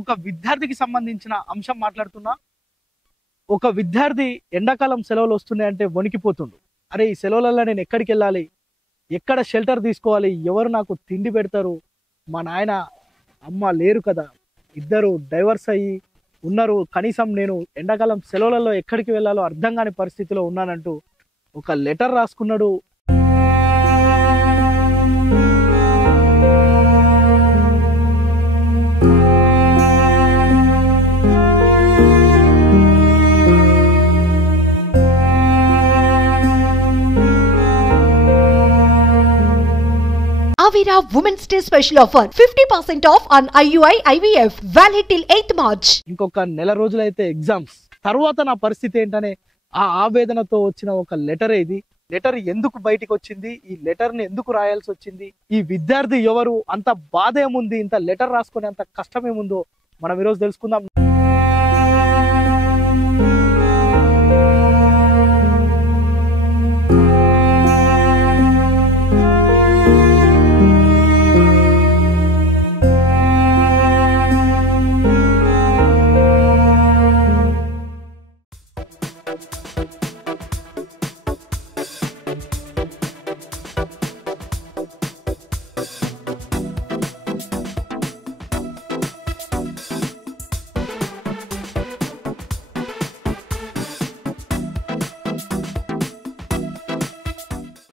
ఒక విద్యార్థికి సంబంధించిన అంశం మాట్లాడుతున్నా. ఒక విద్యార్థి ఎండాకాలం సెలవులు వస్తున్నాయంటే వణికిపోతుండు. అరే ఈ సెలవులలో నేను ఎక్కడికి వెళ్ళాలి, ఎక్కడ షెల్టర్ తీసుకోవాలి, ఎవరు నాకు తిండి పెడతారు, మా నాయన అమ్మ లేరు కదా, ఇద్దరు డైవర్స్ అయ్యి ఉన్నారు, కనీసం నేను ఎండాకాలం సెలవులలో ఎక్కడికి వెళ్ళాలో అర్థం కాని పరిస్థితిలో ఉన్నానంటూ ఒక లెటర్ రాసుకున్నాడు. Avira Women's Day special offer 50% off on IUI IVF valid till 8th March. ఇంకొక నెల రోజులైతే ఎగ్జామ్స్ తర్వాత నా పరిస్థితి ఏంటనే ఆ ఆవేదనతో వచ్చిన ఒక లెటర్. ఇది లెటర్ ఎందుకు బయటికి వచ్చింది, ఈ లెటర్ ని ఎందుకు రాయాల్సి వచ్చింది, ఈ విద్యార్థి ఎవరు, అంత బాధ ఏముంది, ఇంత లెటర్ రాసుకునే అంత కష్టం ఏముందో మనం ఈరోజు తెలుసుకుందాం.